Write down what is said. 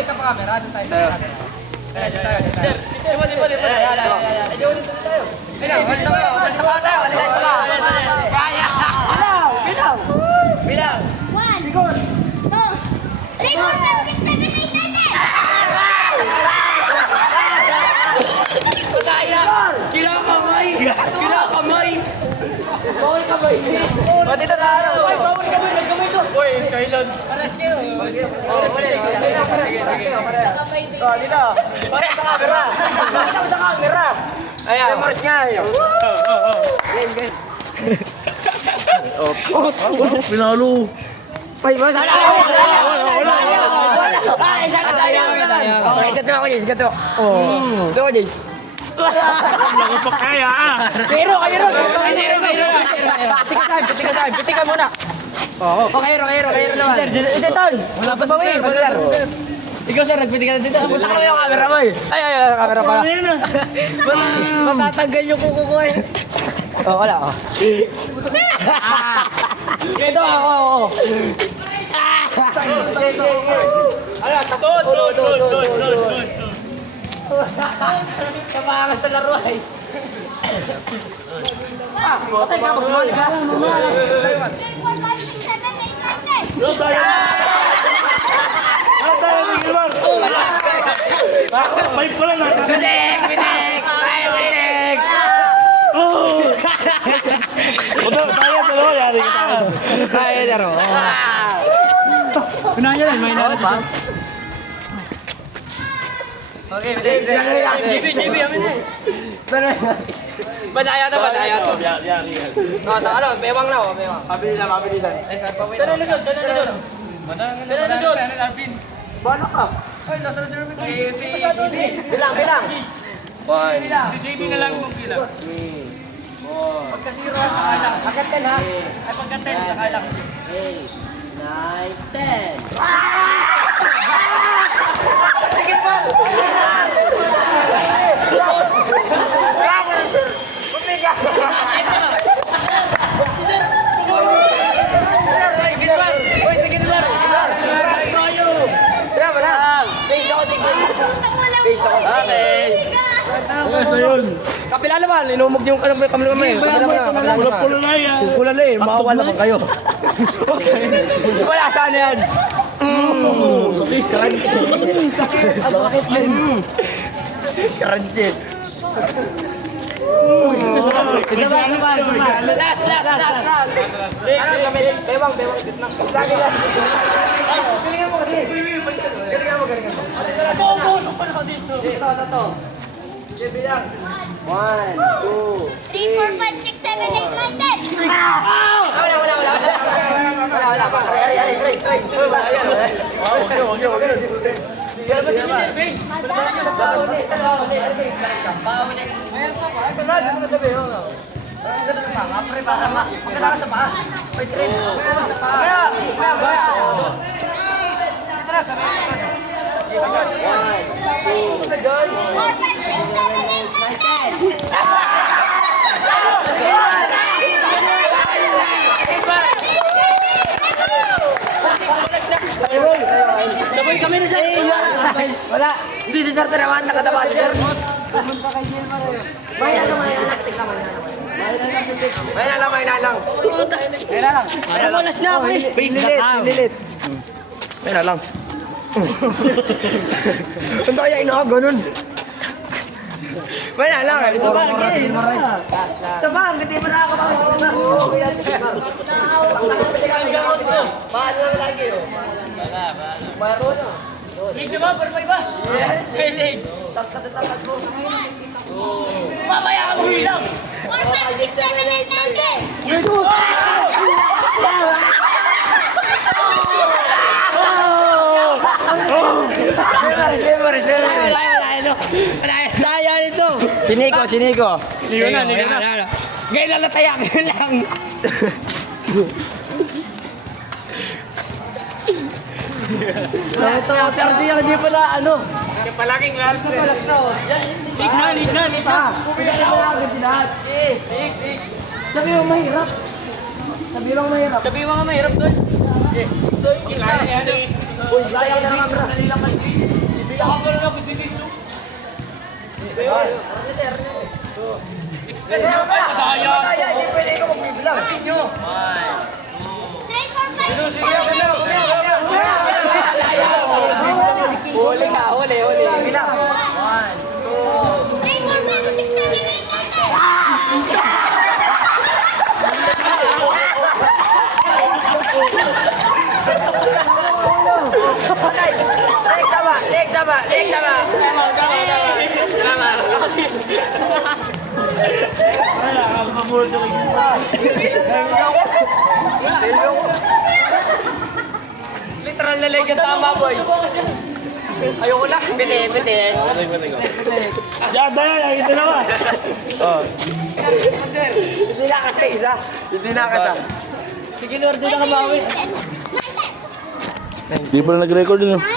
tayo sa camera. Doon tayo sa camera. Sir, lipat. Bilang, wala sa tayo. Kaya. Bilang. 1, 2, 3, 4, 5, 6, 7, 8, 9, 10. Pataya! Kinakamay! Bawal kamay! O, dito sa araw! Bawal kamay! Nagkamay to! Uy, kailan? Paras kayo! O, mali! O, dito! Paras sa camera! Pakita ko sa camera! Ayan! Semaras nga! Game! Pinalo. Ay, masala! Wala! Okay, gato ako, Jace! Gato! Gato ako, Jace! Ako pa kaya ah. Kairo! Pitika muna! Kairo naman! Ito, Ton! Wala pa sa sir! Ikaw, sir, nagpitika na dito. Punta ka mo yung camera mo eh! Ay, camera pala! Matatanggal yung kuko ko eh! Wala ako. Ito ako! Doon! Kapangas sa laro ay. Patay ka, magsumali ka. 3, 4, 5, 6, 7, 8, 9, 10. Ano tayo? Gilmar? Pipe ko lang ah. Binek! Tayo dalawa yari kita. Tayo daro. Pinanya lang, may nalas pa. Okay, JB, amin eh. Badaya to. Yari. Sa ano, bewang na oh, bewang. Mabilisan. Ay, saan pa wait? Tara, Luzon. Alvin. Bala ka. Ay, nasa reserve ko. Si JB. Bilang. Si JB na lang mong bilang. Pagka 0, saka lang. Pagka 10 ha? Ay, pagka 10, saka lang. 9, 10. Sige pa! Kapila naman, inumog yung kamila mo eh. Pulo na yan. Kukulan na eh, makawan naman kayo. Wala, saan yan? Sakit! Ang bakit din? Karanjit. Isa ba? Last! Bewang, gitna. Lagi lang. Galingan mo kasi. Galingan mo. Bobo pa na dito. Ito. Sige lang. 1, 2, 3, 4, 5, 6, 7, 8, 9, 10. Wala. Sabay kami na sir. Wala. Hindi si Sir Terawan, nakataba si Sir. May na lang. Malas na ako eh. Pinilit. May na lang. Ang kaya ganun. May na lang. Sa bang, hindi mo na ako paano na lagi oh? Mayroon na. Lig ba? Parmay ba? Lig. Mamaya ako hilang. 4, 5, 6, 7, 8, 9, 10. Tayo nito. Siniko. Ligo na. Gaya na tayak lang. Sir, di pala ano. Palaging last. Lig na. Pagkala ko agad lahat. Sabi mo mahirap. Sabi mo mahirap doon. Uy, layak na lang. Extend nyo ba? Madaya, hindi pwede ikaw magbibilang. 3, 4, 5, 6, 7, 8, 9. Huli ka, huli. Bilang. 3, 4, 5, 6, 7, 8, 9. Leg tama. Literal na leg yung tama, boy. Ayoko na. Piti. Yan, daya, ito naman. Sir, hindi nakasa isa. Hindi nakasa. Sige, Lord, hindi na kabawi. 9, 10. Di pala nag-record yun. 9,